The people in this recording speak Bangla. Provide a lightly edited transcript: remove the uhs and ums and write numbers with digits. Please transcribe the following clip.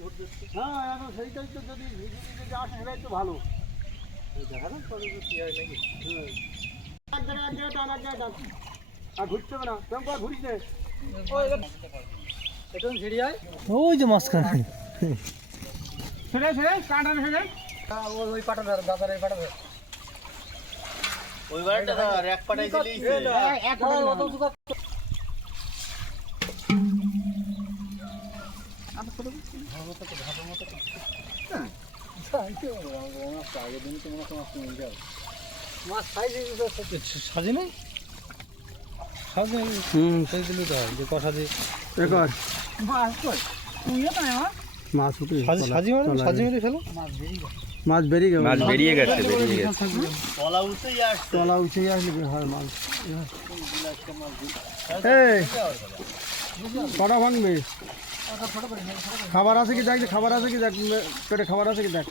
হ্যাঁ এখন সেইটাই তো যদি যদি আসে সেটাই তো ভালো দেখা যাক কত কি হয় নাকি। এক জায়গায় টান এক জায়গায় টান আর ঘুরতে হবে না কেমন করে ঘুরিস রে এখন ঝিড়ি হয় ওই যে মাঝখানে ছেড়ে ছেড়ে কাঁটা ছেড়ে ওই পাটা ধর দাদার এই পাটা ধর ওই বারটা ধর এক পাটাই দিলেই এক পাটা অত সুদা সাজি নাই সাজি সেই দিলি তো যে কষা দিয়ে মাছ উঠে সাজি মেরে ফেলো মাছ বেরিয়ে গেল মাছ বেরিয়ে গেছে তলা উঠেই আসছে তলা উঠে আসলে হয় মাছ এই কটা ভাঙবে খাবার আছে কি দেখ খাবার আছে কি দেখ পেটে খাবার আছে কি দেখ